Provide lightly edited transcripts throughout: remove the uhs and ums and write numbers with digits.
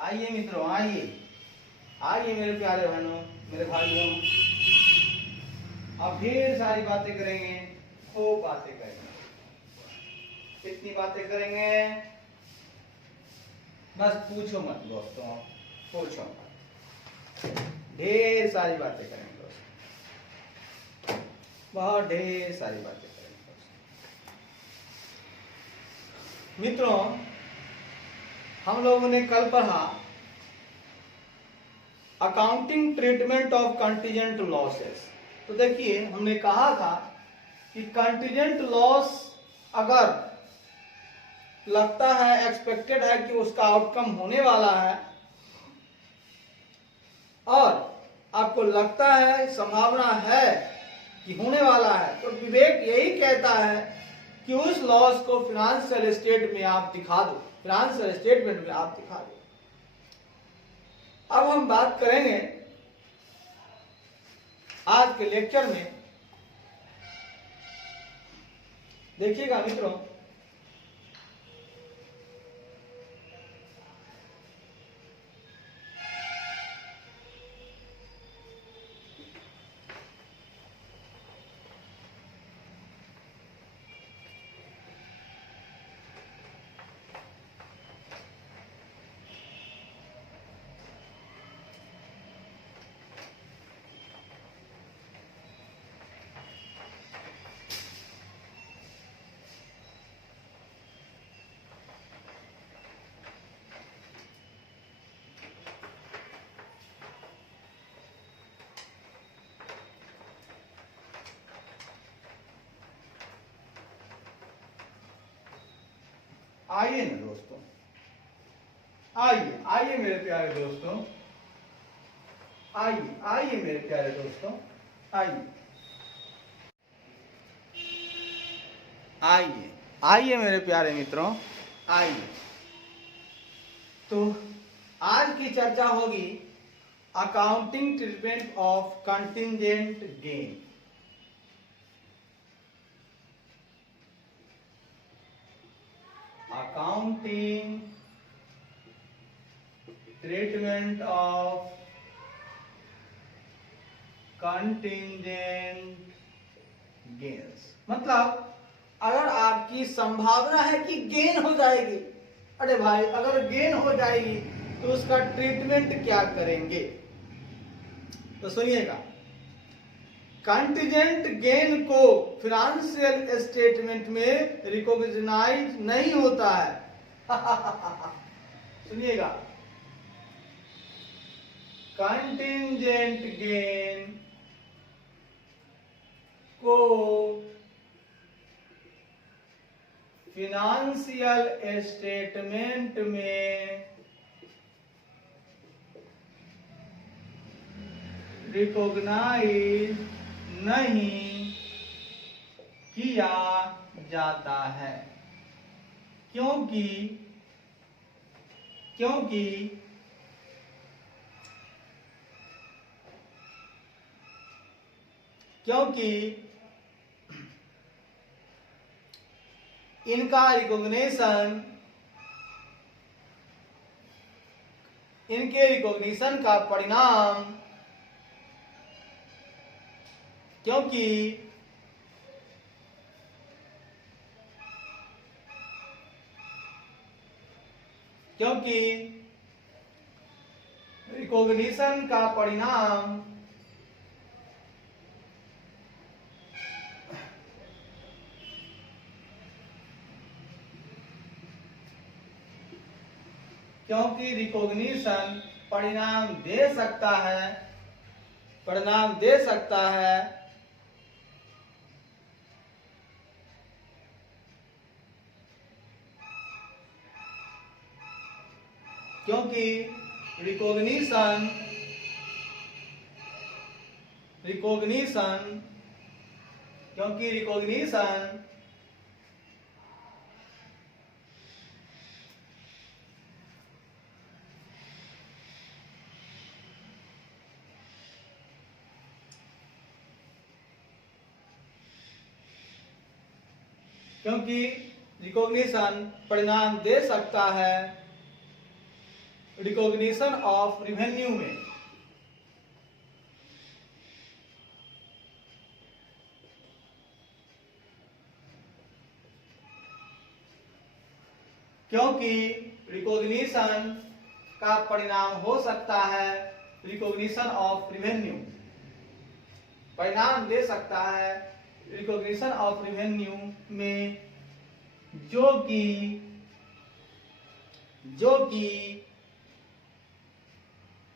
आइए मित्रों, आइए आइए मेरे प्यारे बहनों, मेरे भाइयों। अब ढेर सारी बातें करेंगे, खूब बातें करेंगे। कितनी बातें करेंगे? बस पूछो मत दोस्तों, पूछो मत। ढेर सारी बातें करेंगे दोस्तों, बहुत ढेर सारी बातें करेंगे दोस्तों। मित्रों, हम लोगों ने कल पढ़ा accounting treatment of contingent losses. तो देखिए, हमने कहा था कि कंटीजेंट लॉस अगर लगता है, एक्सपेक्टेड है कि उसका आउटकम होने वाला है, और आपको लगता है, संभावना है कि होने वाला है, तो विवेक यही कहता है कि उस लॉस को फाइनेंशियल स्टेट में आप दिखा दो, फाइनेंशियल स्टेटमेंट में आप दिखा दो। अब हम बात करेंगे आज के लेक्चर में। देखिएगा मित्रों, आइए ना दोस्तों, आइए आइए मेरे प्यारे दोस्तों, आइए आइए मेरे प्यारे दोस्तों, आइए आइए आइए मेरे प्यारे मित्रों, आइए। तो आज की चर्चा होगी accounting treatment of contingent gain. Accounting treatment of contingent gains, मतलब अगर आपकी संभावना है कि गेन हो जाएगी, अरे भाई अगर गेन हो जाएगी तो उसका ट्रीटमेंट क्या करेंगे? तो सुनिएगा, कंटिजेंट गेन को फाइनेंशियल स्टेटमेंट में रिकॉग्नाइज नहीं होता है। सुनिएगा, कंटिजेंट गेन को फाइनेंशियल स्टेटमेंट में रिकॉग्नाइज नहीं किया जाता है, क्योंकि क्योंकि क्योंकि इनका रिकॉग्निशन, इनके रिकॉग्निशन का परिणाम, क्योंकि रिकॉग्निशन का परिणाम क्योंकि रिकॉग्निशन परिणाम दे सकता है, परिणाम दे सकता है क्योंकि रिकॉग्निशन क्योंकि रिकॉग्निशन क्योंकि रिकॉग्निशन परिणाम दे सकता है, रिकॉग्निशन ऑफ रिवेन्यू में क्योंकि रिकॉग्निशन का परिणाम हो सकता है रिकॉग्निशन ऑफ रिवेन्यू, परिणाम दे सकता है रिकॉग्निशन ऑफ रिवेन्यू में जो कि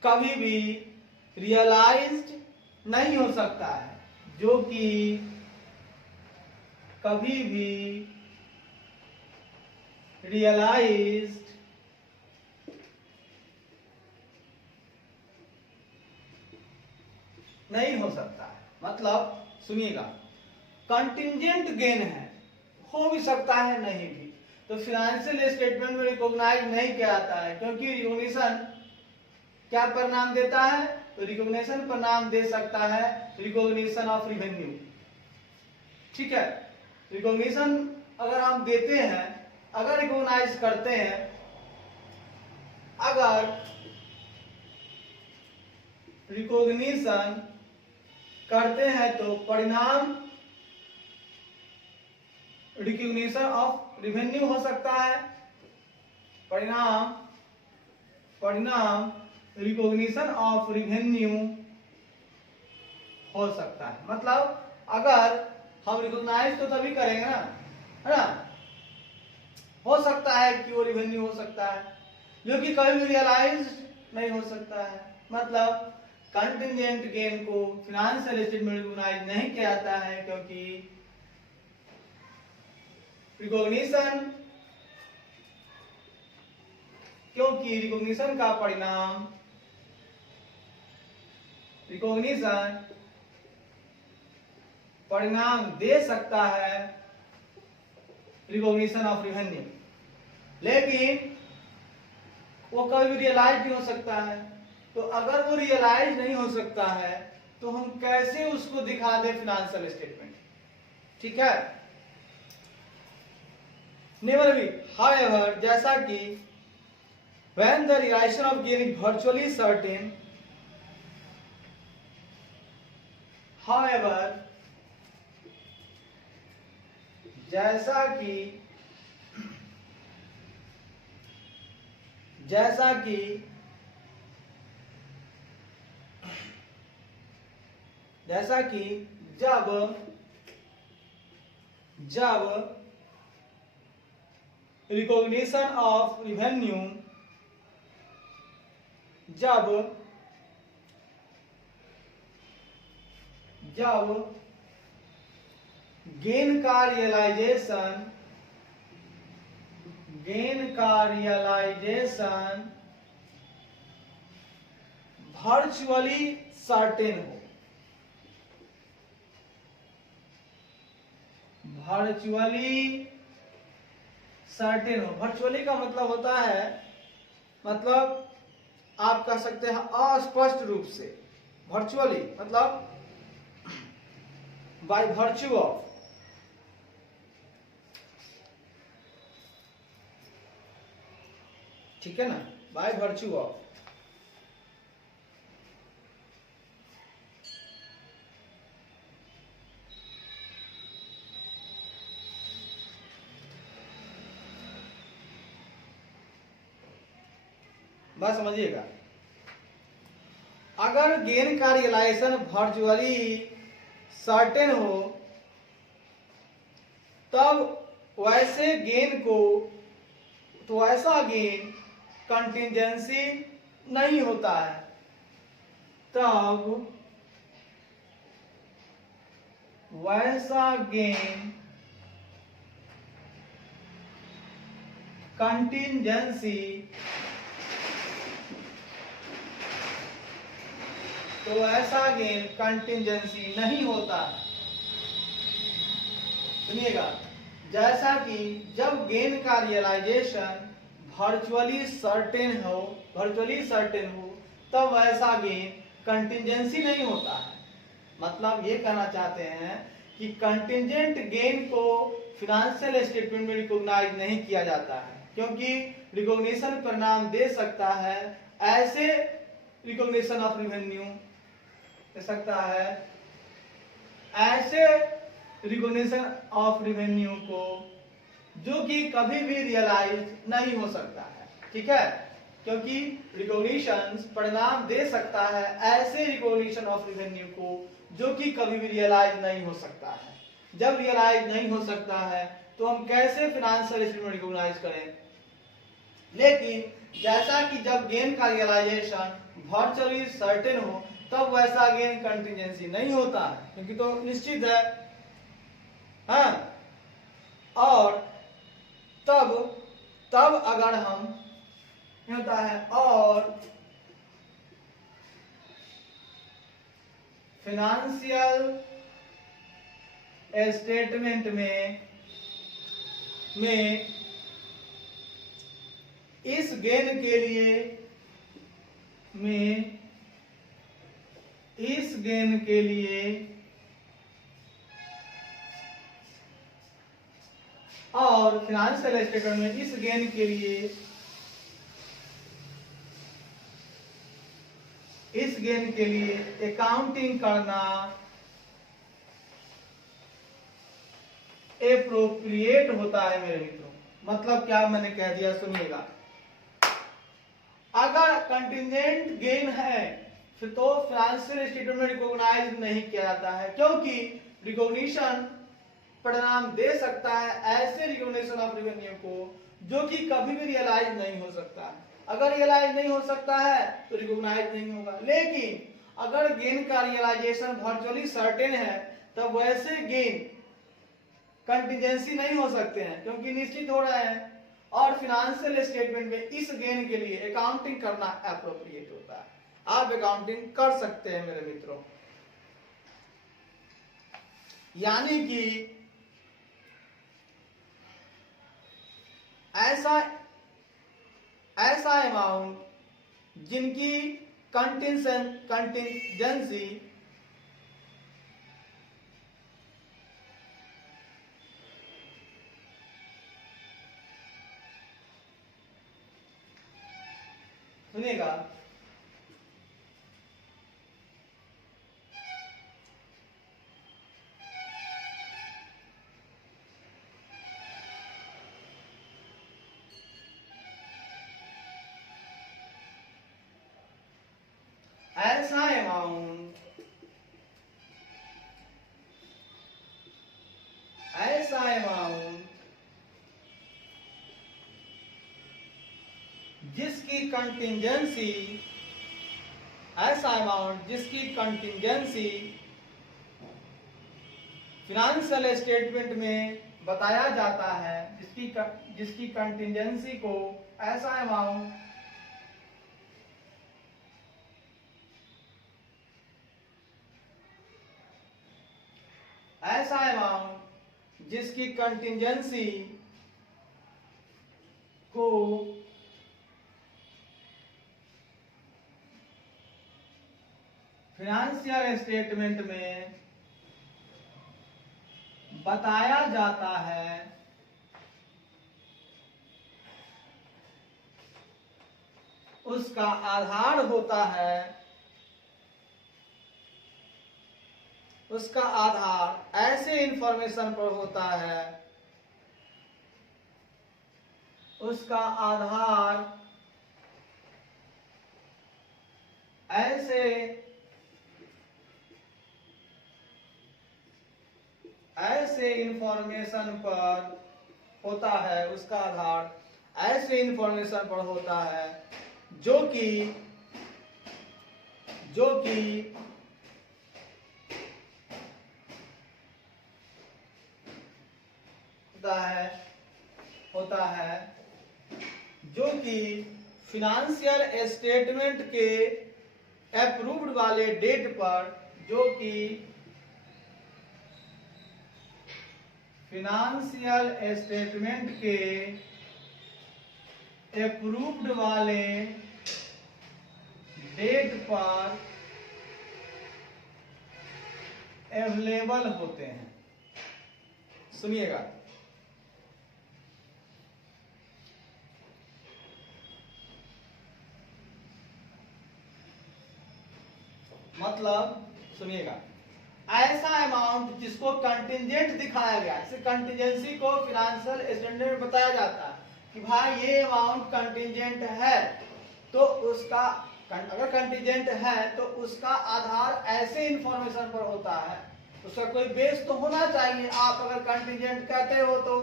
कभी भी रियलाइज्ड नहीं हो सकता है, जो कि कभी भी रियलाइज्ड नहीं हो सकता है। मतलब सुनिएगा, कंटिंजेंट गेन है, हो भी सकता है नहीं भी, तो फाइनेंशियल स्टेटमेंट में रिकॉग्नाइज नहीं किया जाता है, क्योंकि रिकॉग्निशन क्या परिणाम देता है, तो रिकॉग्निशन परिणाम दे सकता है रिकॉग्निशन ऑफ रिवेन्यू। ठीक है, रिकॉग्निशन अगर हम देते हैं, अगर रिकॉग्नाइज करते हैं, अगर रिकॉग्निशन करते हैं तो परिणाम रिकॉग्निशन ऑफ रिवेन्यू हो सकता है, परिणाम रिकॉग्निशन ऑफ रिवेन्यू हो सकता है। मतलब अगर हम रिकॉग्नाइज तो तभी करेंगे ना, है ना, हो सकता है कि वो रिवेन्यू हो सकता है, जो कि कभी भी रियलाइज नहीं हो सकता है। मतलब कंटिंजेंट गेन को फाइनेंशियल स्टेटमेंट में रिकॉग्नाइज नहीं किया जाता है, क्योंकि रिकॉग्निशन का परिणाम परिणाम दे सकता है रिकॉग्निशन ऑफ रिवेन्यू, लेकिन वो कभी भी रियलाइज नहीं हो सकता है। तो अगर वो रियलाइज नहीं हो सकता है तो हम कैसे उसको दिखा दें फाइनेंशियल स्टेटमेंट। ठीक है, नेवर बी हाउएवर, जैसा कि when the realization of gain is virtually certain, however, जैसा कि जब रिकॉग्निशन ऑफ रिवेन्यू, जब गेन का रियलाइजेशन वर्चुअली सर्टेन हो, वर्चुअली का मतलब होता है, मतलब आप कह सकते हैं अस्पष्ट रूप से, वर्चुअली मतलब बाय वर्च्यू ऑफ, ठीक है ना, बाय वर्च्यू ऑफ। बात समझिएगा, अगर गेन का रियलाइजेशन वर्चुअली सर्टेन हो तब वैसे गेन को, तो ऐसा गेन कंटिंजेंसी नहीं होता है, तब वैसा गेन कंटिंजेंसी, तो ऐसा गेन कंटिंजेंसी नहीं होता है। सुनिएगा, जैसा कि जब गेन का रियलाइजेशन वर्चुअली सर्टेन हो, तब वैसा गेन कंटिंजेंसी नहीं होता है। मतलब ये कहना चाहते हैं कि कंटिंजेंट गेन को फाइनेंशियल स्टेटमेंट में रिकॉग्नाइज नहीं किया जाता है, क्योंकि रिकॉग्निशन परिणाम दे सकता है ऐसे रिकॉग्निशन ऑफ रेवेन्यू दे सकता है ऐसे रिकॉग्निशन ऑफ रेवेन्यू को जो कि कभी भी रियलाइज नहीं हो सकता है। ठीक है, क्योंकि रिकॉग्निशन परिणाम दे सकता है ऐसे रिकॉग्निशन ऑफ रेवेन्यू को जो कि कभी भी रियलाइज नहीं हो सकता है। जब रियलाइज नहीं हो सकता है तो हम कैसे फाइनेंशियल स्टेटमेंट रिकॉग्नाइज करें? लेकिन जैसा कि जब गेन का रियलाइजेशन वर्चुअली सर्टेन हो तब वैसा गेन कंटिजेंसी नहीं होता है, क्योंकि तो निश्चित है। हाँ, और तब अगर हम होता है और फाइनेंशियल स्टेटमेंट में इस गेन के लिए और फाइनेंशियल स्टेटमेंट में इस गेन के लिए अकाउंटिंग करना एप्रोप्रिएट होता है मेरे मित्रों। मतलब क्या मैंने कह दिया, सुनिएगा। अगर कंटिजेंट गेन है फिर तो फाइनेंशियल स्टेटमेंट में रिकॉग्नाइज नहीं किया जाता है, क्योंकि रिकॉग्निशन परिणाम दे सकता है ऐसे रिकॉग्निशन ऑफ रेवेन्यू को जो कि कभी भी रियलाइज नहीं हो सकता है। अगर रियलाइज नहीं हो सकता है तो रिकॉग्नाइज नहीं होगा। लेकिन अगर गेन का रियलाइजेशन वर्चुअली सर्टेन है तब वैसे गेन कंटिजेंसी नहीं हो सकते हैं, क्योंकि निश्चित हो रहे हैं। और फाइनेंशियल स्टेटमेंट में इस गेन के लिए अकाउंटिंग करना एप्रोप्रिएट होता है। आप अकाउंटिंग कर सकते हैं मेरे मित्रों। यानी कि ऐसा अमाउंट जिनकी कंटिजेंसी सुनिएगा, ऐसा अमाउंट जिसकी कंटिजेंसी फाइनेंशियल स्टेटमेंट में बताया जाता है, जिसकी कंटिजेंसी को ऐसा अमाउंट जिसकी कंटिजेंसी को फाइनेंशियल स्टेटमेंट में बताया जाता है, उसका आधार होता है, उसका आधार ऐसे इंफॉर्मेशन पर होता है, उसका आधार ऐसे इंफॉर्मेशन पर होता है, उसका आधार ऐसे इंफॉर्मेशन पर होता है जो कि फाइनेंशियल स्टेटमेंट के अप्रूव्ड वाले डेट पर, जो कि फाइनेंशियल स्टेटमेंट के अप्रूव्ड वाले डेट पर अवेलेबल होते हैं। सुनिएगा, मतलब सुनिएगा, ऐसा अमाउंट जिसको कंटिजेंट दिखाया गया, इसे कंटिजेंसी को फाइनेंशियल स्टेटमेंट में बताया जाता है कि भाई ये अमाउंट कंटिजेंट है, तो उसका अगर कंटिजेंट है तो उसका आधार ऐसे इंफॉर्मेशन पर होता है, उसका कोई बेस तो होना चाहिए। आप अगर कंटिजेंट कहते हो तो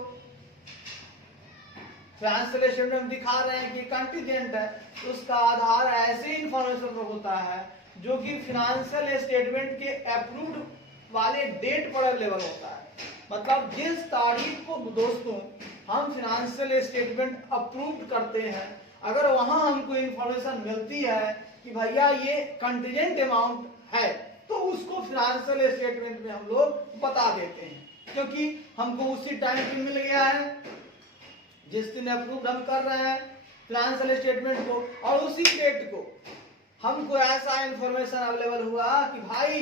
फाइनेंशियल स्टेटमेंट दिखा रहे हैं कि कंटिजेंट है, तो उसका आधार ऐसे इंफॉर्मेशन पर होता है जो कि फाइनेंशियल स्टेटमेंट के अप्रूव्ड वाले डेट पर अवेलेबल होता है। मतलब जिस तारीख को दोस्तों हम फाइनेंशियल स्टेटमेंट अप्रूव्ड करते हैं, अगर वहां हमको इंफॉर्मेशन मिलती है कि भैया ये कंटिजेंट अमाउंट है, तो उसको फाइनेंशियल स्टेटमेंट में हम लोग बता देते हैं, क्योंकि हमको उसी टाइम पे मिल गया है जिस दिन अप्रूव्ड हम कर रहे हैं फाइनेंशियल स्टेटमेंट को, और उसी डेट को हमको ऐसा इंफॉर्मेशन अवेलेबल हुआ कि भाई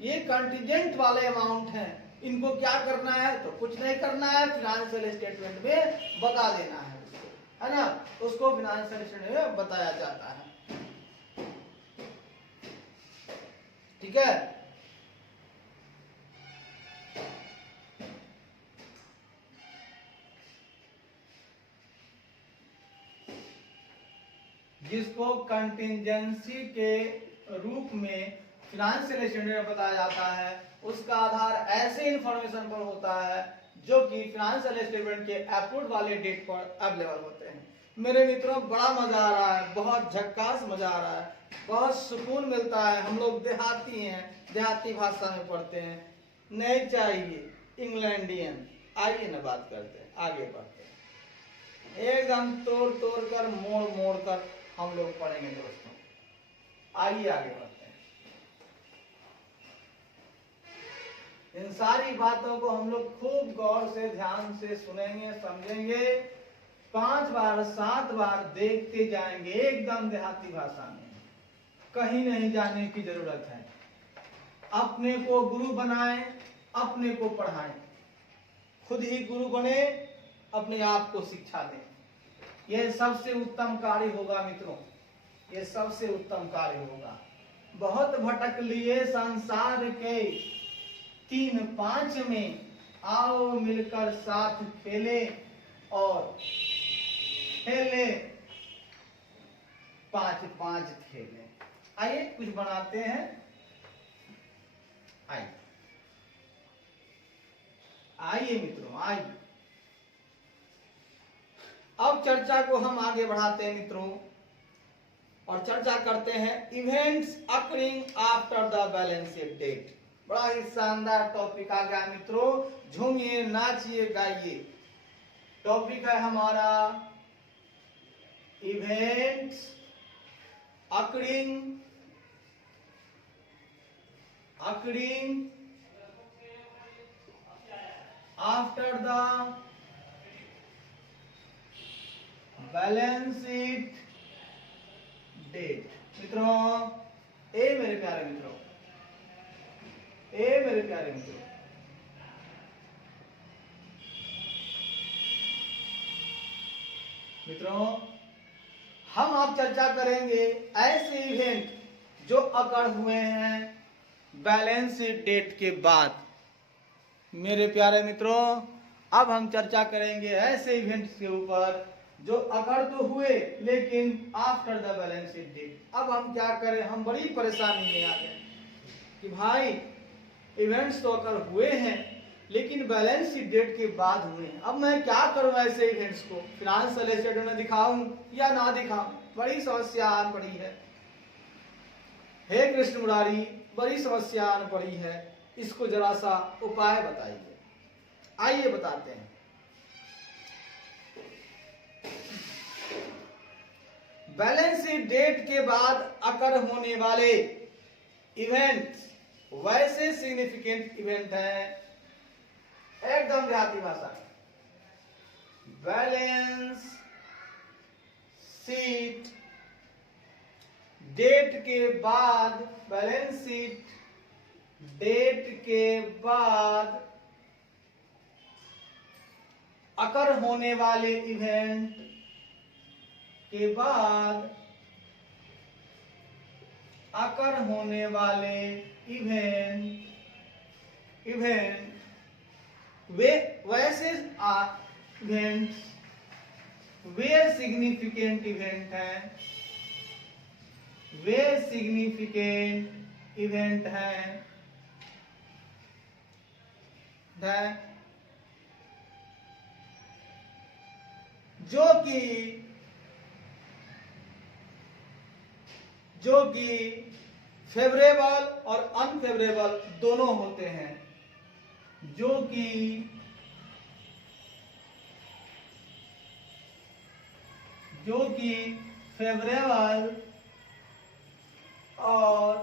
ये कंटिजेंट वाले अमाउंट हैं, इनको क्या करना है, तो कुछ नहीं करना है, फाइनेंशियल स्टेटमेंट में बता देना है उसको, है ना, उसको फाइनेंशियल स्टेटमेंट में बताया जाता है। ठीक है, जिसको कंटिजेंसी के रूप में फाइनेंशियल स्टेटमेंट में बताया जाता है, उसका आधार ऐसे इंफॉर्मेशन पर होता है जो कि फाइनेंशियल स्टेटमेंट के अप्रूव्ड वाले डेट पर अवेलेबल होते हैं। मेरे मित्रों, बड़ा मजा आ रहा है, बहुत झक्कास मजा आ रहा है, बहुत सुकून मिलता है। हम लोग देहाती हैं, देहाती भाषा में पढ़ते हैं, नहीं चाहिए इंग्लैंडियन। आइए ना बात करते हैं, आगे बढ़ते हैं, एकदम तोड़ तोड़ कर मोड़ मोड़ कर हम लोग पढ़ेंगे दोस्तों। आइए आगे बढ़ते हैं। इन सारी बातों को हम लोग खूब गौर से ध्यान से सुनेंगे, समझेंगे, 5 बार 7 बार देखते जाएंगे, एकदम देहाती भाषा में, कहीं नहीं जाने की जरूरत है। अपने को गुरु बनाएं, अपने को पढ़ाएं, खुद ही गुरु बने, अपने आप को शिक्षा दें। यह सबसे उत्तम कार्य होगा मित्रों, यह सबसे उत्तम कार्य होगा। बहुत भटक लिए संसार के 3-5 में, आओ मिलकर साथ खेले और खेले 5-5 खेले। आइए कुछ बनाते हैं, आइए आइए मित्रों, आइए। अब चर्चा को हम आगे बढ़ाते हैं मित्रों, और चर्चा करते हैं events occurring after the balance sheet date. बड़ा ही शानदार टॉपिक आ गया मित्रों, झूमिए, नाचिए, गाइए। टॉपिक है हमारा events occurring after the balance sheet date. मित्रों, ए मेरे प्यारे मित्रों, ए मेरे प्यारे मित्रों, मित्रों हम अब चर्चा करेंगे ऐसे इवेंट जो अकर हुए हैं बैलेंस शीट डेट के बाद। मेरे प्यारे मित्रों, अब हम चर्चा करेंगे ऐसे इवेंट्स के ऊपर जो अकर तो हुए लेकिन after the balance sheet date. अब हम क्या करें, हम बड़ी परेशानी में आ गए कि भाई इवेंट्स तो अकर हुए हैं लेकिन बैलेंस शीट डेट के बाद हुए हैं। अब मैं क्या करूं ऐसे इवेंट्स को, फाइनेंशियल स्टेटमेंट में दिखाऊं या ना दिखाऊं, बड़ी समस्या आन पड़ी है। हे कृष्ण मुरारी, बड़ी समस्या आन पड़ी है, इसको जरा सा उपाय बताइए। आइए बताते हैं। बैलेंस शीट डेट के बाद अकर होने वाले इवेंट्स वैसे सिग्निफिकेंट इवेंट हैं, एकदम देहाती भाषा, बैलेंस शीट डेट के बाद, बैलेंस शीट डेट के बाद अकर होने वाले इवेंट के बाद अकर होने वाले इवेंट वैसे इवेंट्स वे सिग्निफिकेंट इवेंट हैं, वे सिग्निफिकेंट इवेंट हैं जो कि फेवरेबल और अनफेवरेबल दोनों होते हैं, जो कि फेवरेबल और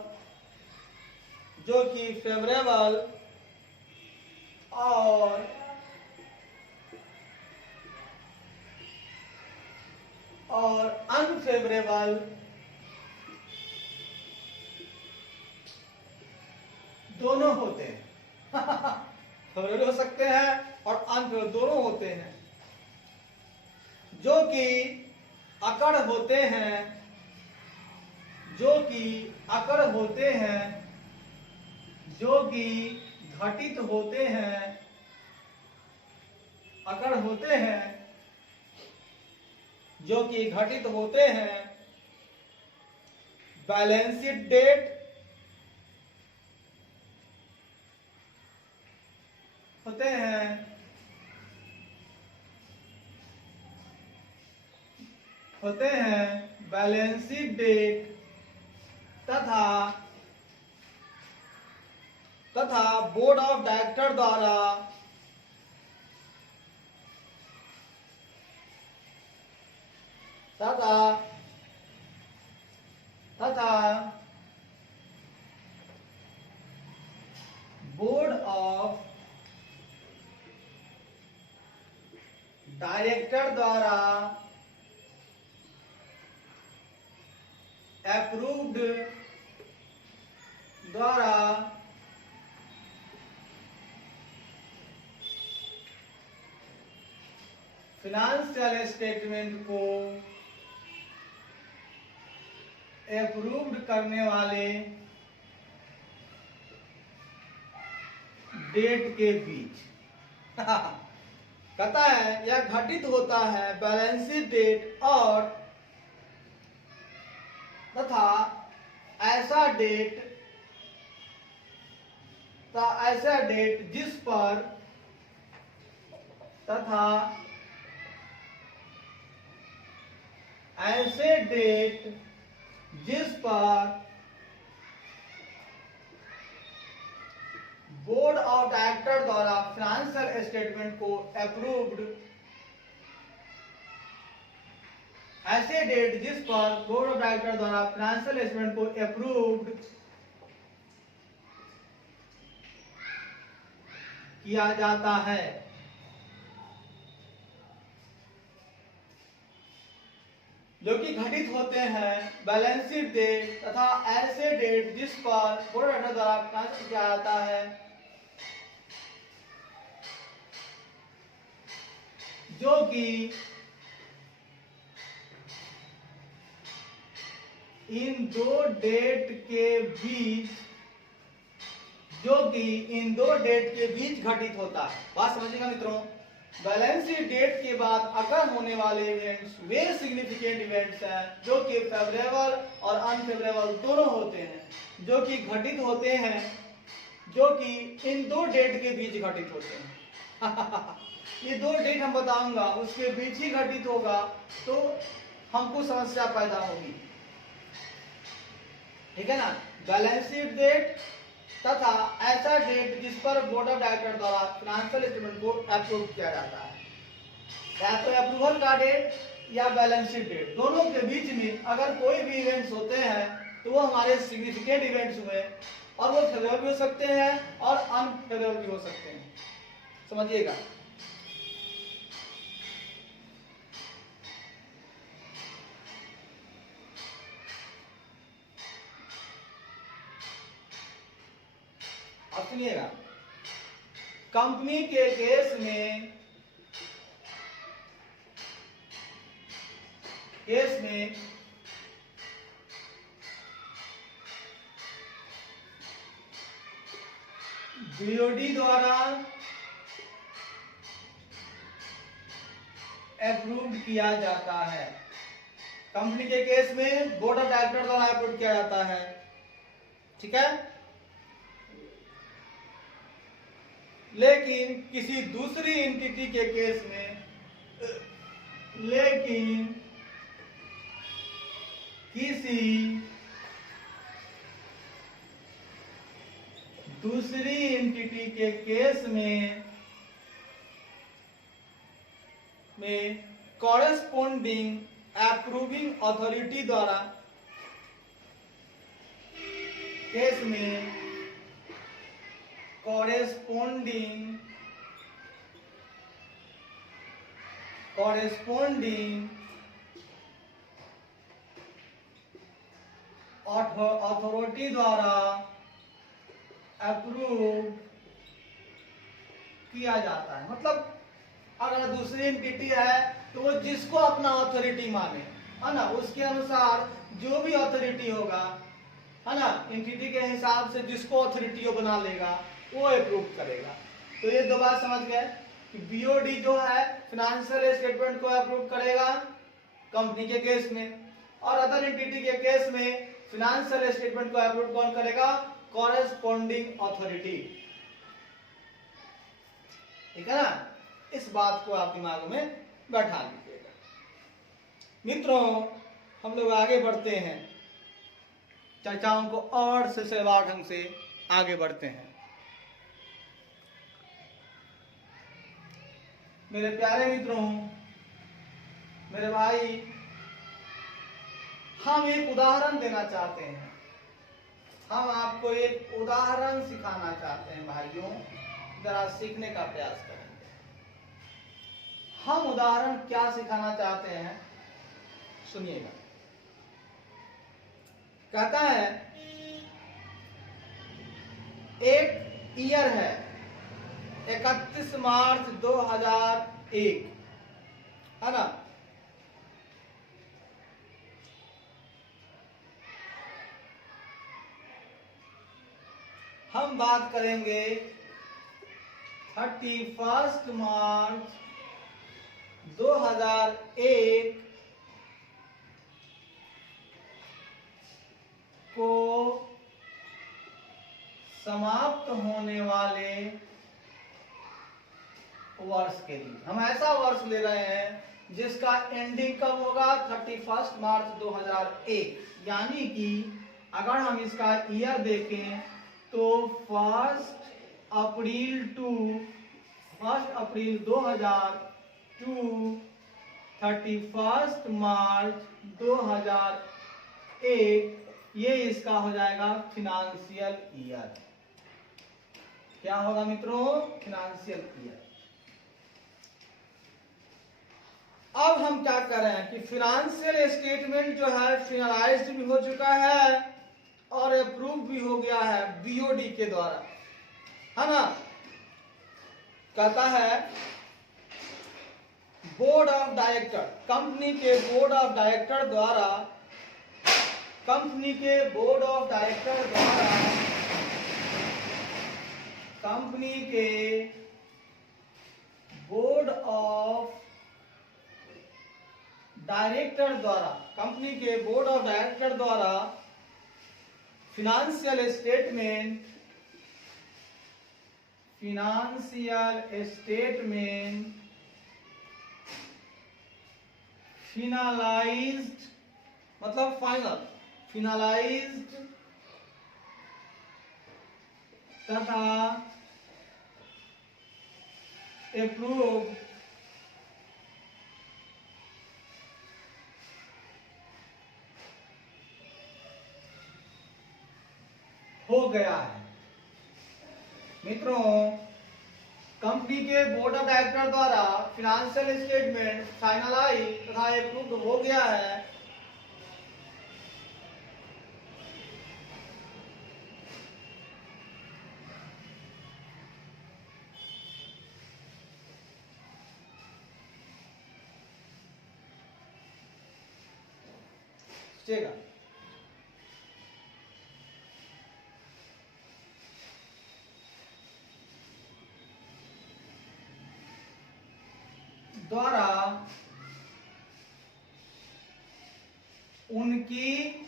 अनफेवरेबल दोनों होते हैं। फेवरेबल हो सकते हैं और अनफेवरेबल दोनों होते हैं, जो कि अकड़ होते हैं, जो कि घटित होते हैं, अकड़ होते हैं, जो कि घटित होते हैं बैलेंस शीट डेट होते हैं, बैलेंस शीट डेट तथा बोर्ड ऑफ डायरेक्टर द्वारा बोर्ड ऑफ डायरेक्टर द्वारा अप्रूव्ड फाइनेंशियल स्टेटमेंट को अप्रूव्ड करने वाले डेट के बीच कहता है यह घटित होता है बैलेंस शीट डेट और तथा ऐसा डेट जिस पर बोर्ड ऑफ डायरेक्टर द्वारा फाइनेंशियल स्टेटमेंट को अप्रूव्ड ऐसे डेट जिस पर बोर्ड ऑफ डायरेक्टर द्वारा फाइनेंशियल स्टेटमेंट को अप्रूव्ड किया जाता है, जो कि घटित होते हैं बैलेंस शीट डेट तथा ऐसे डेट जिस पर बोर्ड ऑफ डायरेक्टर द्वारा फाइनेंशियल किया जाता है, जो कि इन दो डेट के बीच घटित होता है। बात समझिएगा मित्रों, बैलेंस शीट डेट के बाद अगर होने वाले इवेंट्स वे सिग्निफिकेंट इवेंट्स हैं, जो कि फेवरेबल और अनफेवरेबल दोनों होते हैं, जो कि घटित होते हैं, जो कि इन दो डेट के बीच घटित होते हैं। ये दो डेट हम बताऊंगा, उसके बीच ही घटित होगा तो हमको समस्या पैदा होगी, ठीक है ना। बैलेंस शीट डेट तथा ऐसा डेट जिस पर बोर्ड ऑफ डायरेक्टर द्वारा फाइनेंशियल स्टेटमेंट को अप्रूव किया जाता है, या तो अप्रूवल का डेट या बैलेंस शीट डेट, दोनों के बीच में अगर कोई भी इवेंट्स होते हैं तो वो हमारे सिग्निफिकेंट इवेंट्स हुए, और वो फेवरेबल भी हो सकते हैं और अनफेवरेबल भी हो सकते हैं, समझिएगा। अब सुनिएगा, कंपनी के केस में बीओडी द्वारा अप्रूव किया जाता है। कंपनी के केस में बोर्ड ऑफ डायरेक्टर द्वारा अप्रूव किया जाता है। ठीक है, लेकिन किसी दूसरी एंटिटी के केस में किसी दूसरी एंटिटी के केस में कॉरेस्पोंडिंग अप्रूविंग अथॉरिटी द्वारा केस में कॉरेस्पोंडिंग अथॉरिटी द्वारा अप्रूव किया जाता है। मतलब अगर दूसरी एंटिटी है तो वो जिसको अपना अथॉरिटी माने, है ना, उसके अनुसार जो भी अथॉरिटी होगा, है ना, एंटिटी के हिसाब से जिसको अथॉरिटी वो बना लेगा वो अप्रूव करेगा। तो ये दो बात समझ गए कि बीओडी जो है फाइनेंशियल स्टेटमेंट को अप्रूव करेगा कंपनी के केस में, और अदर एंटिटी के केस में फाइनेंशियल स्टेटमेंट को अप्रूव कौन करेगा? Corresponding authority. ठीक है ना, इस बात को आप दिमाग में बैठा लीजिएगा। मित्रों, हम लोग आगे बढ़ते हैं, चर्चाओं को और सिलसिलेवार ढंग से आगे बढ़ते हैं। मेरे प्यारे मित्रों, मेरे भाई, हम एक उदाहरण देना चाहते हैं। हम आपको एक उदाहरण सिखाना चाहते हैं भाइयों, जरा सीखने का प्रयास करें। हम उदाहरण क्या सिखाना चाहते हैं, सुनिएगा। कहता है एक ईयर है 31 मार्च 2001, है ना। हम बात करेंगे 31 मार्च 2001 को समाप्त होने वाले वर्ष के लिए। हम ऐसा वर्ष ले रहे हैं जिसका एंडिंग कब होगा? 31 मार्च 2001। यानी कि अगर हम इसका ईयर देखें तो 1 अप्रैल 2000 टू 31 मार्च 2001, ये इसका हो जाएगा फिनेंशियल ईयर। क्या होगा मित्रों? Financial year. अब हम क्या कर रहे हैं कि फिनेंशियल स्टेटमेंट जो है फिनलाइज्ड भी हो चुका है और अप्रूव भी हो गया है बीओडी के द्वारा, है ना। कहता है बोर्ड ऑफ डायरेक्टर, कंपनी के बोर्ड ऑफ डायरेक्टर द्वारा कंपनी के बोर्ड ऑफ डायरेक्टर द्वारा फिनेंशियल स्टेटमेंट फिनलाइज्ड, मतलब फाइनल, फिनलाइज्ड तथा अप्रूव हो गया है। मित्रों, कंपनी के बोर्ड ऑफ डायरेक्टर द्वारा फाइनेंशियल स्टेटमेंट फाइनलाइज तथा अप्रूव हो गया है। चलेगा। उनकी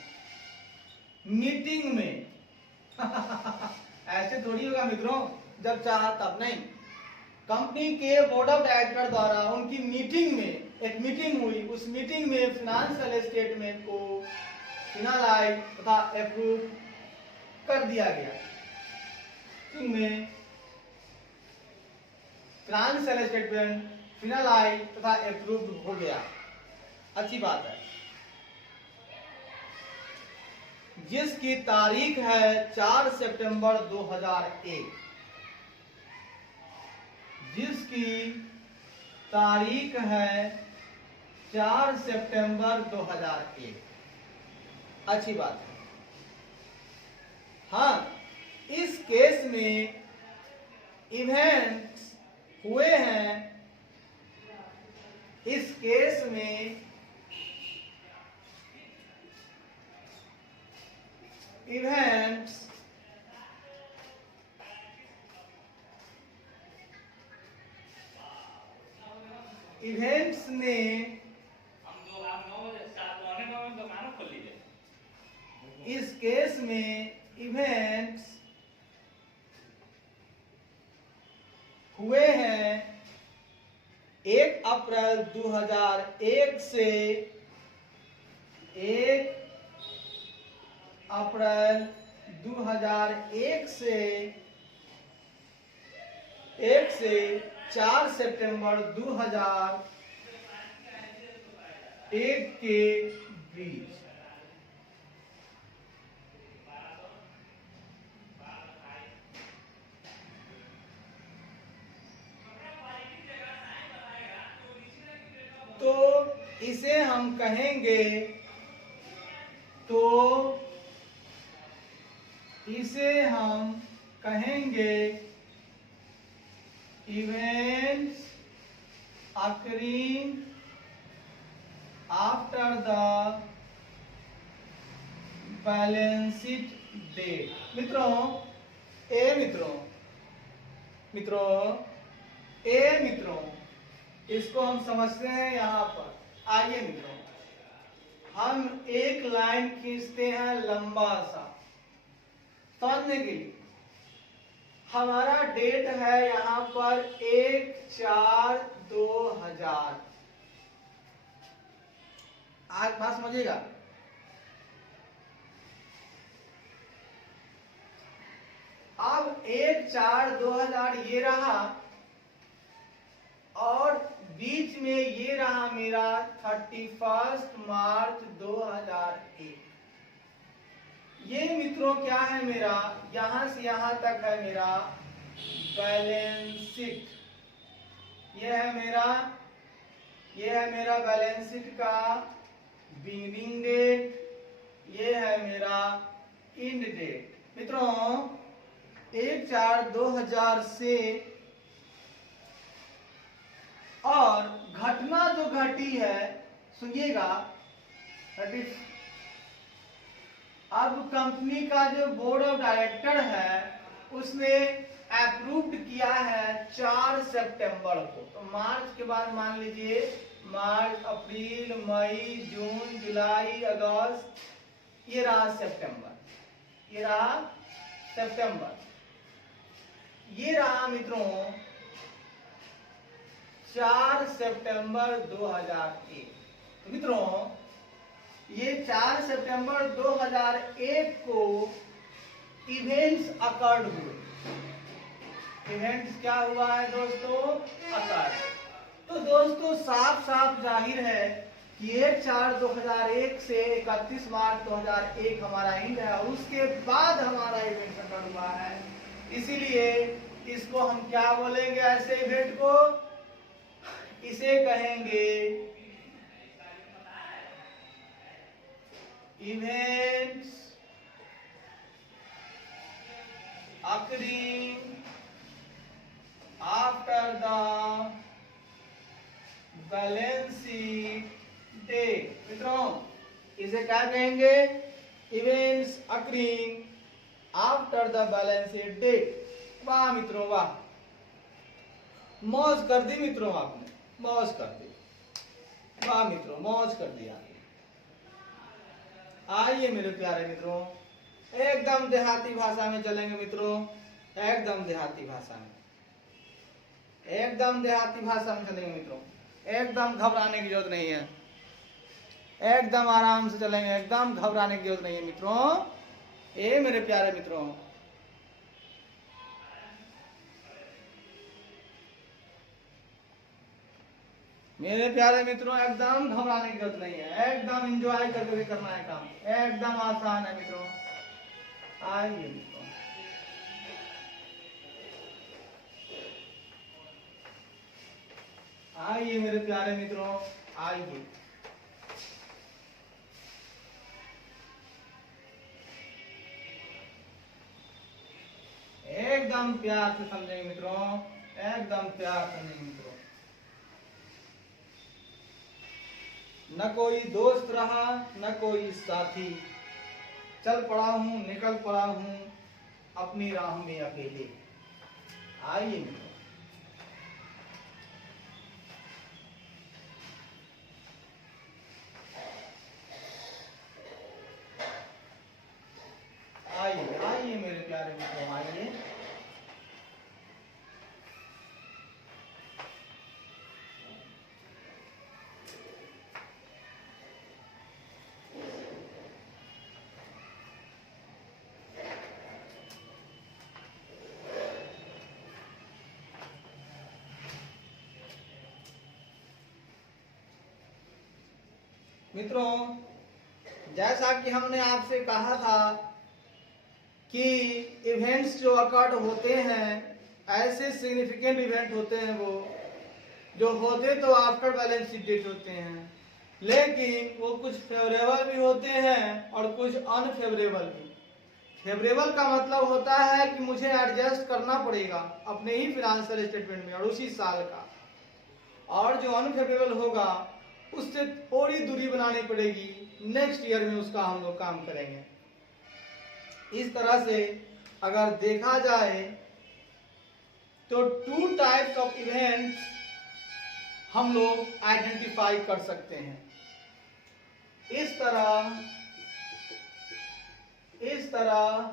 मीटिंग में ऐसे थोड़ी होगा मित्रों, जब चाहा तब नहीं। कंपनी के बोर्ड ऑफ डायरेक्टर द्वारा उनकी मीटिंग में, एक मीटिंग हुई, उस मीटिंग में फाइनेंशियल स्टेटमेंट को फिनालाइज तथा अप्रूव कर दिया गया। में फाइनेंशियल स्टेटमेंट फिनालाइज तथा अप्रूव हो गया, अच्छी बात है। जिसकी तारीख है 4 सितंबर 2001, जिसकी तारीख है 4 सितंबर 2001, अच्छी बात है। हाँ, इस केस में इवेंट्स हुए हैं, इस केस में इवेंट्स में इस केस में इवेंट्स हुए हैं 1 अप्रैल 2001 से 1 अप्रैल 2001 से 4 सितंबर 2001 के बीच। तो इसे हम कहेंगे, तो इसे हम कहेंगे events occurring after the balance sheet date। मित्रों इसको हम समझते हैं। यहाँ पर आइए मित्रों, हम एक लाइन खींचते हैं लंबा सा समझने के लिए। हमारा डेट है यहाँ पर 1/4/2000। आज बात समझिएगा। अब 1/4/2000 ये रहा, और बीच में ये रहा मेरा 31 मार्च 2001। ये मित्रों क्या है मेरा, यहां से यहां तक है मेरा बैलेंस शीट। ये है मेरा बैलेंस शीट का बिगिनिंग डेट, ये है मेरा एंड डेट। मित्रों 1/4/2000 से, और घटना जो घटी है सुनिएगा, अब कंपनी का जो बोर्ड ऑफ डायरेक्टर है उसने अप्रूव्ड किया है 4 सितंबर को। तो मार्च के बाद मान लीजिए मार्च, अप्रैल, मई, जून, जुलाई, अगस्त, ये रहा सितंबर, ये रहा मित्रों 4 सितंबर 2001। तो मित्रों ये 4 सितंबर 2001 को इवेंट्स अकर्ड हुए। इवेंट्स क्या हुआ है दोस्तों, अकर्ड। तो दोस्तों साफ साफ जाहिर है कि 1/4/2001 से 31 मार्च 2001 हमारा एंड है, और उसके बाद हमारा इवेंट अकर्ड हुआ है। इसीलिए इसको हम क्या बोलेंगे, ऐसे इवेंट को, इसे कहेंगे events occurring after the balance sheet date। मित्रों इसे क्या कहेंगे, events occurring after the balance sheet date। वाह मित्रों वाह, मौज कर दी मित्रों, आपने मौज कर दी, वाह मित्रों मौज कर दिया। आइए मेरे प्यारे मित्रों, एकदम देहाती भाषा में चलेंगे मित्रों, एकदम देहाती भाषा में, एकदम देहाती भाषा में चलेंगे मित्रों। एकदम घबराने की जरूरत नहीं है, एकदम आराम से चलेंगे, एकदम घबराने की जरूरत नहीं है मित्रों। ये मेरे प्यारे मित्रों, मेरे प्यारे मित्रों, एकदम घबराने की जरूरत नहीं है, एकदम एंजॉय करके करना है काम, एकदम आसान है मित्रों। आइए मित्रों, आइए मेरे प्यारे मित्रों, आइए। एकदम प्यार से समझेंगे मित्रों, एकदम प्यार से समझेंगे मित्रों। न कोई दोस्त रहा न कोई साथी, चल पड़ा हूं, निकल पड़ा हूं अपनी राह में अकेले। आइए मित्रों, आइए आइए मेरे प्यारे मित्रों, आइए। मित्रों, जैसा कि हमने आपसे कहा था कि इवेंट्स जो अकर्ड होते हैं, ऐसे सिग्निफिकेंट इवेंट होते हैं वो जो होते तो आफ्टर बैलेंस शीट डेट होते हैं, लेकिन वो कुछ फेवरेबल भी होते हैं और कुछ अनफेवरेबल भी। फेवरेबल का मतलब होता है कि मुझे एडजस्ट करना पड़ेगा अपने ही फाइनेंशियल स्टेटमेंट में और उसी साल का, और जो अनफेवरेबल होगा उससे थोड़ी दूरी बनानी पड़ेगी, नेक्स्ट ईयर में उसका हम लोग काम करेंगे। इस तरह से अगर देखा जाए तो टू टाइप्स ऑफ इवेंट्स हम लोग आइडेंटिफाई कर सकते हैं। इस तरह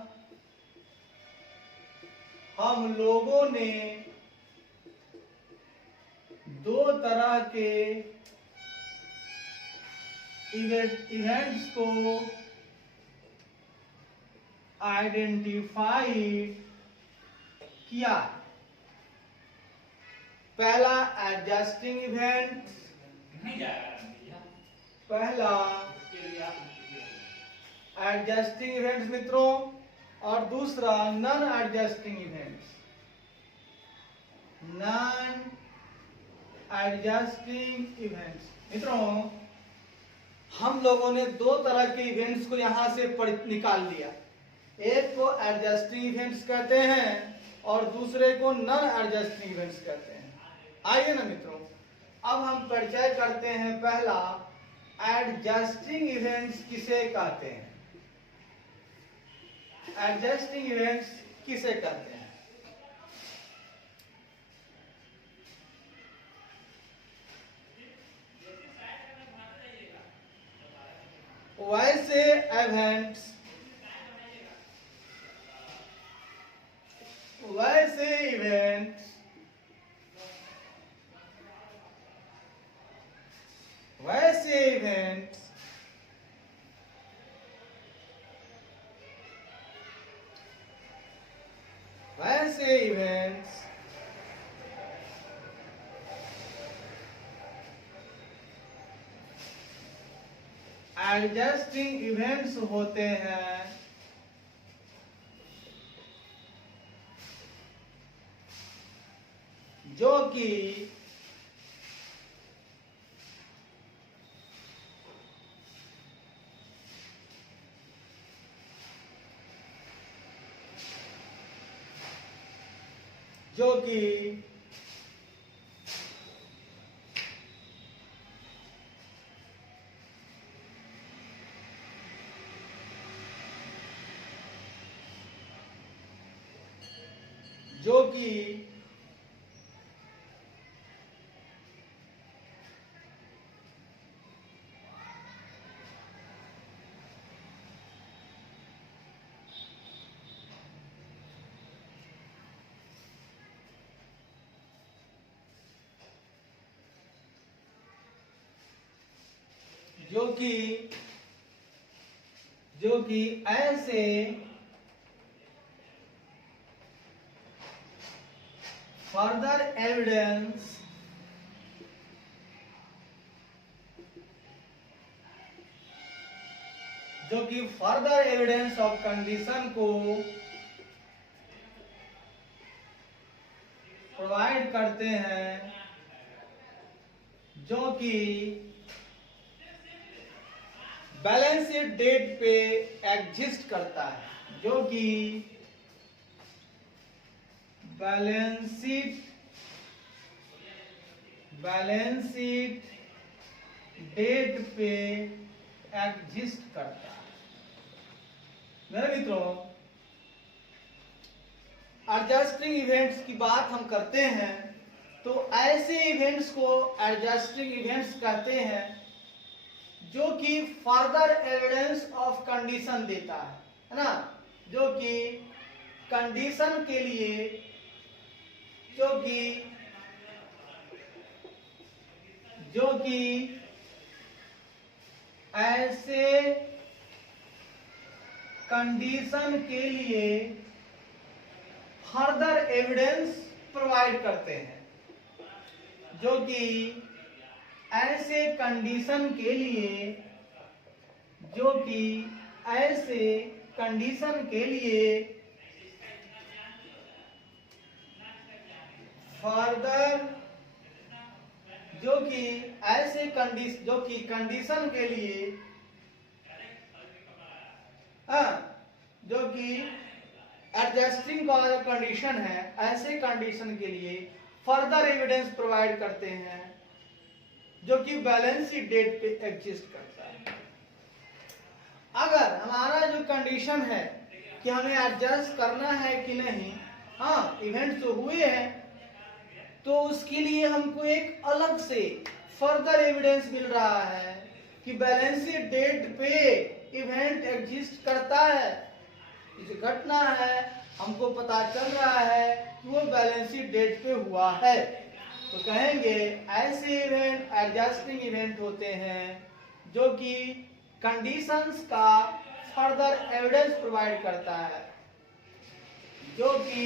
हम लोगों ने दो तरह के इवेंट्स को आइडेंटिफाई किया। पहला एडजस्टिंग इवेंट, पहला एडजस्टिंग इवेंट्स मित्रों, और दूसरा non adjusting events. Non adjusting events मित्रों, हम लोगों ने दो तरह के इवेंट्स को यहां से निकाल लिया। एक को एडजस्टिंग इवेंट्स कहते हैं और दूसरे को नॉन एडजस्टिंग इवेंट्स कहते हैं। आइए ना मित्रों, अब हम परिचय करते हैं। पहला, एडजस्टिंग इवेंट्स किसे कहते हैं? एडजस्टिंग इवेंट्स किसे कहते हैं? वैसे इवेंट्स, वैसे इवेंट्स वैसे इवेंट्स वैसे इवेंट्स एडजस्टिंग इवेंट्स होते हैं जो कि जो कि जो कि ऐसे फर्दर एविडेंस ऑफ कंडीशन को प्रोवाइड करते हैं, जो कि बैलेंस शीट डेट पे एग्जिस्ट करता है, जो कि बैलेंस शीट डेट पे एग्जिस्ट करता है। मेरे मित्रों, एडजस्टिंग इवेंट्स की बात हम करते हैं तो ऐसे इवेंट्स को एडजस्टिंग इवेंट्स कहते हैं जो कि फर्दर एविडेंस ऑफ कंडीशन देता है ना, जो कि कंडीशन के लिए, जो कि ऐसे कंडीशन के लिए फर्दर एविडेंस प्रोवाइड करते हैं, जो कि ऐसे कंडीशन के लिए, जो कि ऐसे कंडीशन के लिए फर्दर, जो कि ऐसे कंडीशन, जो कि कंडीशन के लिए, जो कि एडजस्टिंग का जो कंडीशन है, ऐसे कंडीशन के लिए फर्दर एविडेंस प्रोवाइड करते हैं, जो कि बैलेंस शीट डेट पे एग्जिस्ट करता है। अगर हमारा जो कंडीशन है कि हमें एडजस्ट करना है कि नहीं, इवेंट्स जो हुए हैं, तो उसके लिए हमको एक अलग से फर्दर एविडेंस मिल रहा है कि बैलेंस शीट डेट पे इवेंट एग्जिस्ट करता है। जो घटना है हमको पता चल रहा है कि वो बैलेंस शीट डेट पे हुआ है, तो कहेंगे ऐसे इवेंट एडजस्टिंग इवेंट होते हैं जो कि कंडीशंस का फर्दर एविडेंस प्रोवाइड करता है, जो कि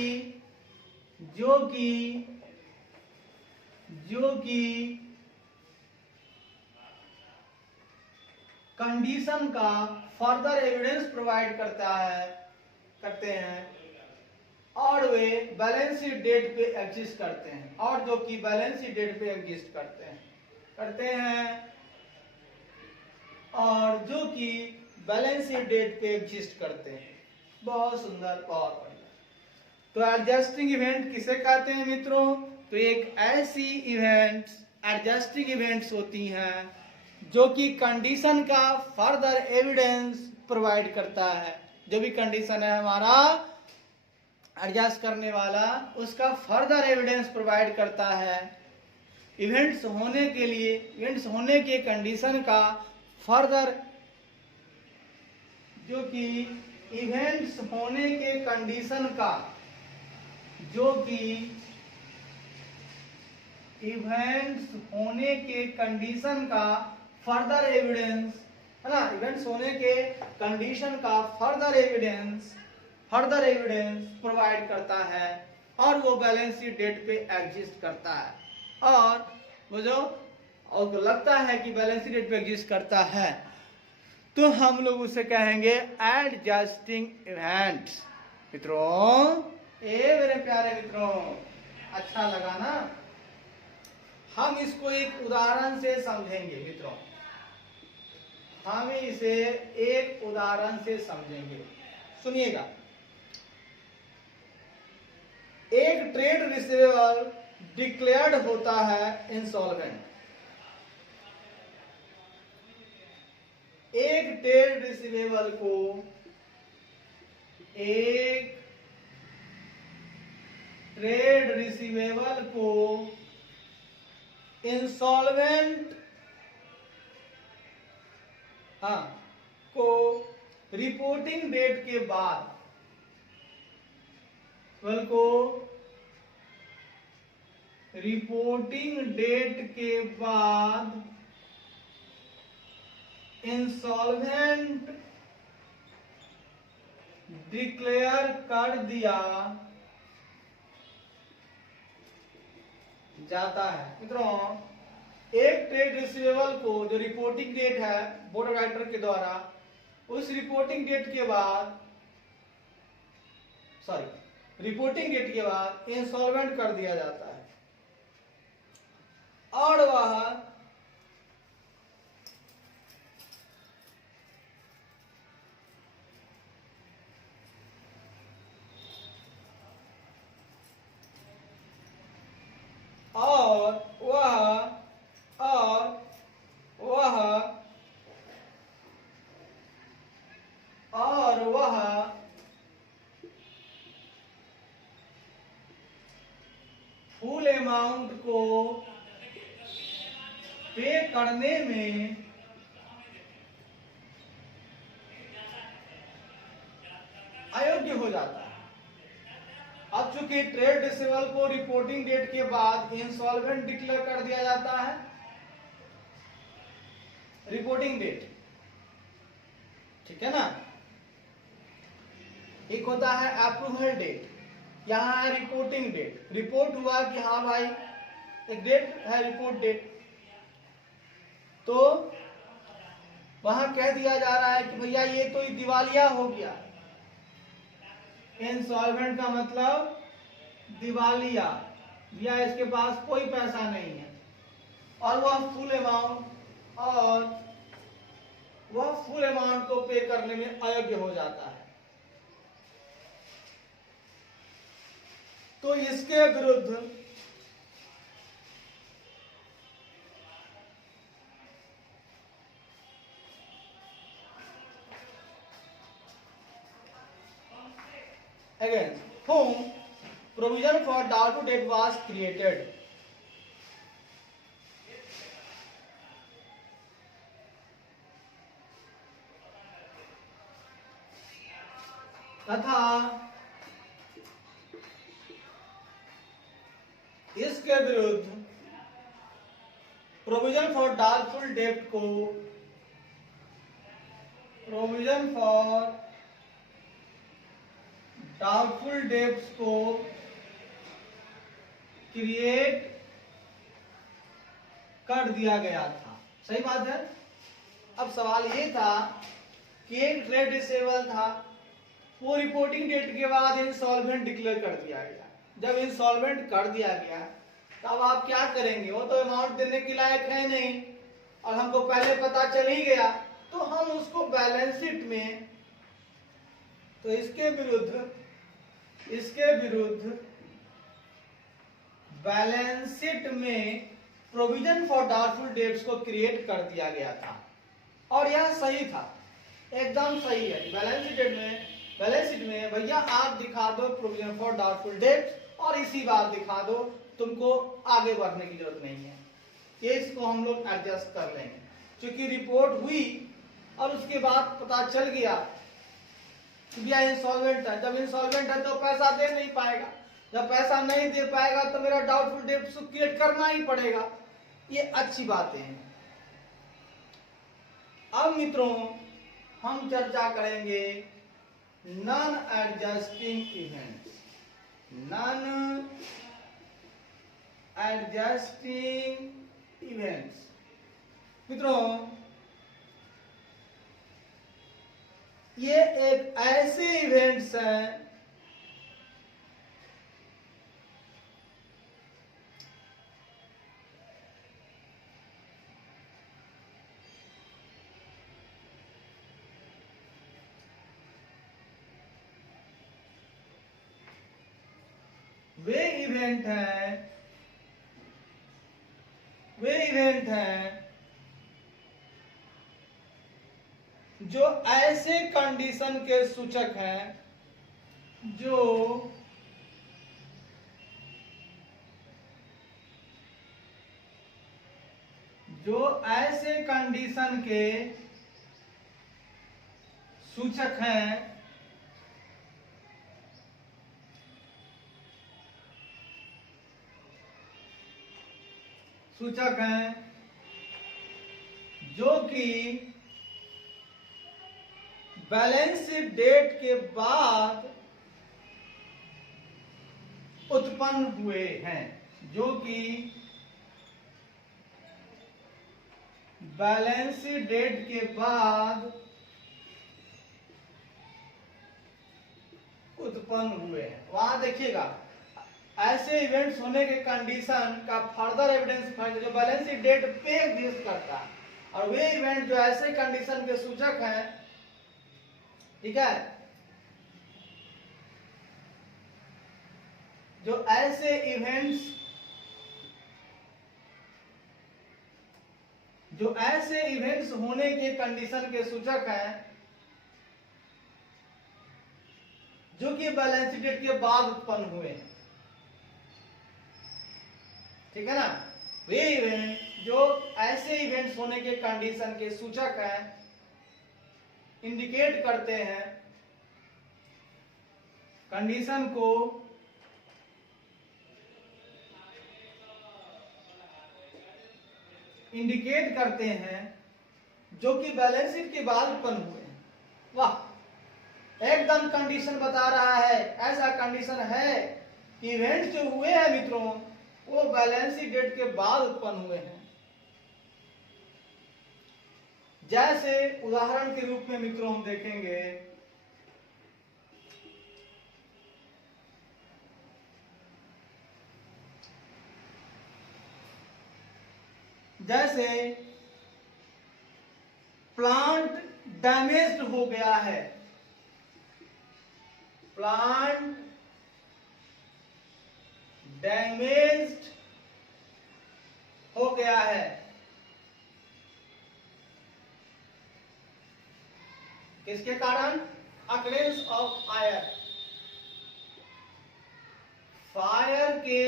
कंडीशन का फर्दर एविडेंस प्रोवाइड करते हैं और वे बैलेंस शीट डेट पे एग्जिस्ट करते हैं, और जो कि बैलेंस शीट डेट पे एग्जिस्ट करते हैं और जो कि बैलेंस शीट डेट पे एग्जिस्ट करते हैं। बहुत सुंदर, बहुत बढ़िया। तो एडजस्टिंग इवेंट किसे कहते हैं मित्रों? तो एक ऐसी इवेंट्स, एडजस्टिंग इवेंट्स होती हैं जो कि कंडीशन का फर्दर एविडेंस प्रोवाइड करता है। जो भी कंडीशन है हमारा एडजस्ट करने वाला, उसका फर्दर एविडेंस प्रोवाइड करता है। इवेंट्स होने के लिए, इवेंट्स होने के कंडीशन का फर्दर, जो कि इवेंट्स होने के कंडीशन का, जो कि इवेंट्स होने के कंडीशन का फर्दर एविडेंस, है ना, इवेंट्स होने के कंडीशन का फर्दर एविडेंस प्रोवाइड करता है और वो बैलेंस शीट डेट पे एग्जिस्ट करता है। और वो जो आपको लगता है कि बैलेंस शीट डेट पे एग्जिस्ट करता है, तो हम लोग उसे कहेंगे एडजस्टिंग इवेंट्स। मित्रों, मेरे प्यारे मित्रों, अच्छा लगा ना? हम इसको एक उदाहरण से समझेंगे मित्रों, हम इसे एक उदाहरण से समझेंगे। सुनिएगा, एक ट्रेड रिसीवेबल डिक्लेयर्ड होता है इंसॉल्वेंट। एक ट्रेड रिसीवेबल को, एक ट्रेड रिसीवेबल को इंसॉल्वेंट को रिपोर्टिंग डेट के बाद, रिपोर्टिंग डेट के बाद इंसॉल्वेंट डिक्लेयर कर दिया जाता है। मित्रों, एक ट्रेड रिसीवेबल को जो रिपोर्टिंग डेट है बोर्ड ऑफ डायरेक्टर के द्वारा, उस रिपोर्टिंग डेट के बाद इंसॉल्वेंट कर दिया जाता है और वह फुल अमाउंट को पे करने में अयोग्य हो जाता है। अब चूंकि ट्रेड रिसीवेबल को रिपोर्टिंग डेट के बाद इंसॉल्वेंट डिक्लेयर कर दिया जाता है, रिपोर्टिंग डेट, ठीक है ना। एक होता है अप्रूवल डेट, यहाँ है रिपोर्टिंग डेट। रिपोर्ट हुआ कि हाँ भाई एक डेट है, रिपोर्ट डेट, तो वहां कह दिया जा रहा है कि भैया ये तो दिवालिया हो गया। इंसॉल्वेंट का मतलब दिवालिया, या इसके पास कोई पैसा नहीं है और वह फुल अमाउंट को पे करने में अयोग्य हो जाता है। तो इसके विरुद्ध against whom provision for doubtful debt was created, तथा इसके विरुद्ध प्रोविजन फॉर डाउटफुल डेब्ट को क्रिएट कर दिया गया था। सही बात है। अब सवाल ये था कि एक ट्रेड रिसीवेबल था, वो रिपोर्टिंग डेट के बाद इंसॉल्वेंट डिक्लेयर कर दिया गया। जब इंसॉल्वेंट कर दिया गया तब आप क्या करेंगे? वो तो अमाउंट देने के लायक है नहीं और हमको पहले पता चल ही गया, तो हम उसको बैलेंस शीट में, तो इसके विरुद्ध बैलेंस शीट में प्रोविजन फॉर डाउटफुल डेब्ट्स को क्रिएट कर दिया गया था और यह सही था, एकदम सही है। बैलेंस शीट में भैया आप दिखा दो प्रोविजन फॉर डाउटफुल डेब्ट्स और इसी बार दिखा दो, तुमको आगे बढ़ने की जरूरत नहीं है। ये इसको हम लोग एडजस्ट कर लेंगे। क्योंकि रिपोर्ट हुई और उसके बाद पता चल गया कि भैया इंसॉल्वेंट है। जब इंसॉल्वेंट है तो पैसा दे नहीं पाएगा, जब पैसा नहीं दे पाएगा तो मेरा डाउटफुल डेब्ट क्रिएट करना ही पड़ेगा। ये अच्छी बातें हैं। अब मित्रों हम चर्चा करेंगे नॉन एडजस्टिंग इवेंट्स। मित्रों ये एक ऐसे इवेंट्स हैं वे इवेंट हैं जो ऐसे कंडीशन के सूचक हैं जो ऐसे कंडीशन के सूचक हैं जो कि बैलेंस शीट डेट के बाद उत्पन्न हुए हैं, जो कि बैलेंस शीट डेट के बाद उत्पन्न हुए हैं। वहां देखिएगा ऐसे इवेंट्स होने के कंडीशन का फर्दर एविडेंस जो बैलेंस शीट डेट पे एग्जिस्ट करता है, और वे इवेंट जो ऐसे कंडीशन के सूचक हैं, ठीक है, जो ऐसे इवेंट्स होने के कंडीशन के सूचक हैं, जो कि बैलेंस शीट डेट के बाद उत्पन्न हुए हैं, ठीक है ना। वे इवेंट जो ऐसे इवेंट्स होने के कंडीशन के सूचक हैं, इंडिकेट करते हैं कंडीशन को इंडिकेट करते हैं जो कि बैलेंस शीट के बाद उत्पन्न हुए हैं। वाह, एकदम कंडीशन बता रहा है, ऐसा कंडीशन है कि इवेंट्स जो हुए हैं मित्रों वो बैलेंस शीट डेट के बाद उत्पन्न हुए हैं। जैसे उदाहरण के रूप में मित्रों हम देखेंगे, जैसे प्लांट डैमेज्ड हो गया है, प्लांट डैमेज्ड हो गया है, किसके कारण? अकरेंस ऑफ फायर, फायर के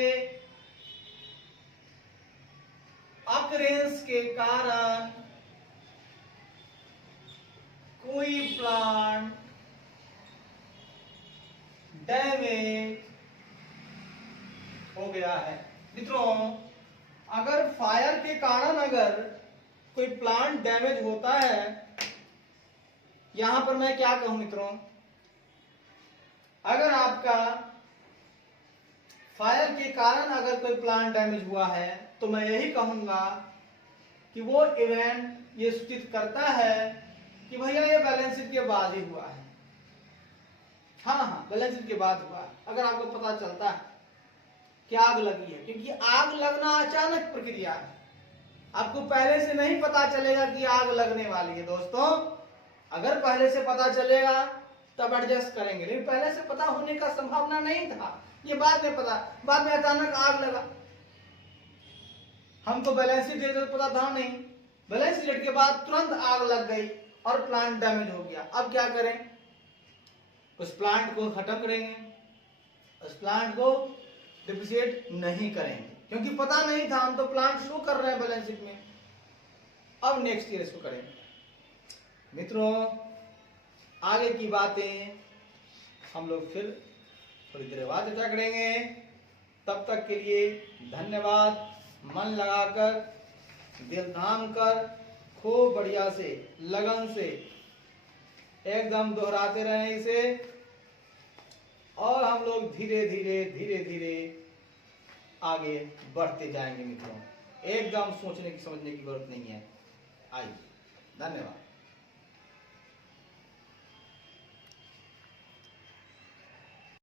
अकरेंस के कारण कोई प्लांट डैमेज हो गया है। मित्रों, अगर फायर के कारण अगर कोई प्लांट डैमेज होता है, यहां पर मैं क्या कहूं मित्रों, अगर आपका फायर के कारण अगर कोई प्लांट डैमेज हुआ है, तो मैं यही कहूंगा कि वो इवेंट ये सूचित करता है कि भैया ये बैलेंस शीट के बाद ही हुआ है। हाँ, बैलेंस शीट के बाद हुआ है। अगर आपको पता चलता है कि आग लगी है, क्योंकि आग लगना अचानक प्रक्रिया है, आपको पहले से नहीं पता चलेगा कि आग लगने वाली है। दोस्तों, अगर पहले से पता चलेगा तब एडजस्ट करेंगे, लेकिन पहले से पता होने का संभावना नहीं था, ये बाद में पता, बाद में अचानक आग लगा। हमको बैलेंस शीट डेट पता था नहीं, बैलेंस शीट के बाद तुरंत आग लग गई और प्लांट डैमेज हो गया। अब क्या करें? उस प्लांट को खत्म करेंगे, उस प्लांट को डिप्रिशिएट नहीं करेंगे, क्योंकि पता नहीं था, हम तो प्लांट शो कर रहे हैं बैलेंस शीट में। अब नेक्स्ट ईयर इसको करेंगे। मित्रों, आगे की बातें हम लोग फिर थोड़ी देर बाद चर्चा करेंगे। तब तक के लिए धन्यवाद। मन लगाकर, दिल थाम कर, खूब बढ़िया से, लगन से एकदम दोहराते रहें इसे, और हम लोग धीरे धीरे आगे बढ़ते जाएंगे। मित्रों, एकदम सोचने की समझने की जरूरत नहीं है। आइए, धन्यवाद।